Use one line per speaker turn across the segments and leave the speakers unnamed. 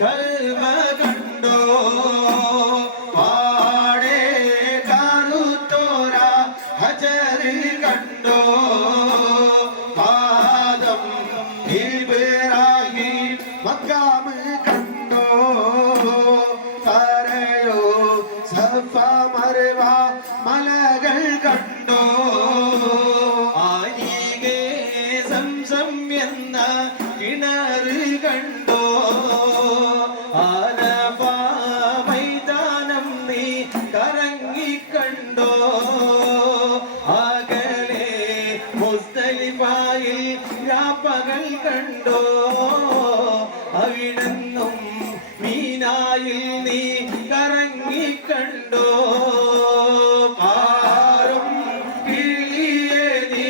கரும கண்டோ பாடே கருத்தோரா ஹஜரு கண்டோ? பாதம் இபராகி மக்காமு கண்டோ? தரையோ சஃபா மருவா மலகள் கண்டோ? ஆரிகே சம்சம் என்ன கிணறு கண்டோ? കറങ്ങിക്കണ്ടോ അകലെ മുസ്തലിഫായിൽ രാപ്പകൽ കണ്ടോ? അവിടെന്നും മീനായിൽ നീ കറങ്ങിക്കണ്ടോ ആരും കിളിയെ നീ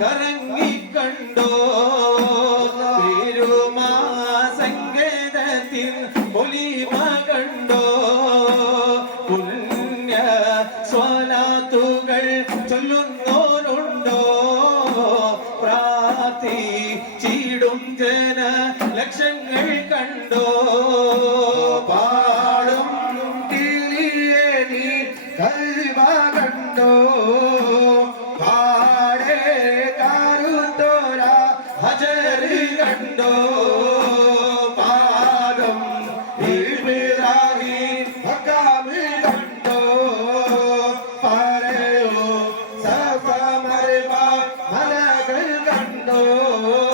കറങ്ങിക്കണ്ടോ? തിരുമാ സങ്കേതത്തിൽ ഒലിമ കണ്ടോ? പുണ്യ സ്വലാത്തുകൾ ചൊല്ലുന്നോരുണ്ടോ? പ്രാർത്ഥി ചീടും ജന ലക്ഷങ്ങൾ കണ്ടോ? Fernando.